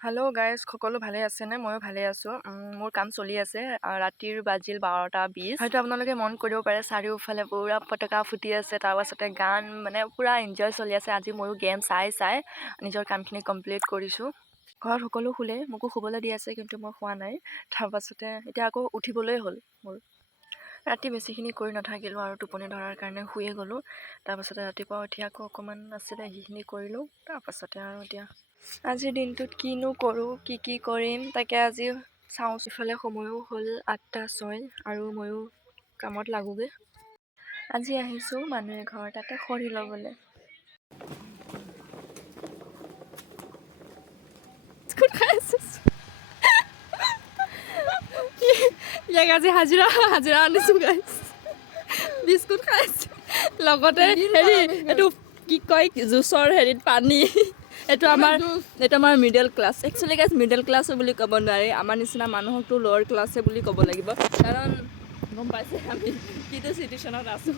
Hello' guys, সকলো ভালে আছেনে? ময়ো ভালে আছোঁ। মোৰ কাম চলি আছে। ৰাতিৰ বাজিল 12:20। হয়তো আপোনালোকে মন কৰিব পাৰে চাৰিওফালে পূৰা পতাকা ফুটি আছে, তাৰপাছতে গান পূৰা এনজয় চলি আছে। আজি ময়ো গেম চাই নিজৰ কামখিনি কমপ্লিট কৰিছোঁ। ঘৰত সকলো শুলে, মোকো শুবলৈ দি আছে, কিন্তু মই শুৱা নাই। তাৰপাছতে এতিয়া আকৌ উঠিবলৈ হ'ল মোৰ। ৰাতি বেছিখিনি কৰি নাথাকিলোঁ আৰু টোপনি ধৰাৰ কাৰণে শুয়ে গ'লোঁ। তাৰপাছতে ৰাতিপুৱা উঠি আকৌ অকণমান আছিলে, সেইখিনি কৰিলোঁ। তাৰপাছতে আৰু এতিয়া আজিৰ দিনটোত কিনো কৰোঁ, কি কৰিম তাকে আজি চাওঁ। ইফালে সময়ো হ'ল 8:06 আৰু ময়ো কামত লাগোগৈ। আজি আহিছোঁ মানুহ এঘৰ তাতে খৰি ল'বলৈ। ইয়াক আজি হাজিৰা আনিছোঁ গাইছ। বিস্কুট খাইছোঁ লগতে হেৰি এইটো কি কয় জুচৰ হেৰিত পানী। এইটো আমাৰ মিডল ক্লাছ। একচুৱেলি গাইছ মিডল ক্লাছো বুলি ক'ব নোৱাৰি, আমাৰ নিচিনা মানুহকতো লৱাৰ ক্লাছে বুলি ক'ব লাগিব, কাৰণ গম পাইছে আমি কিটো চিটুৱেশ্যনত আছোঁ।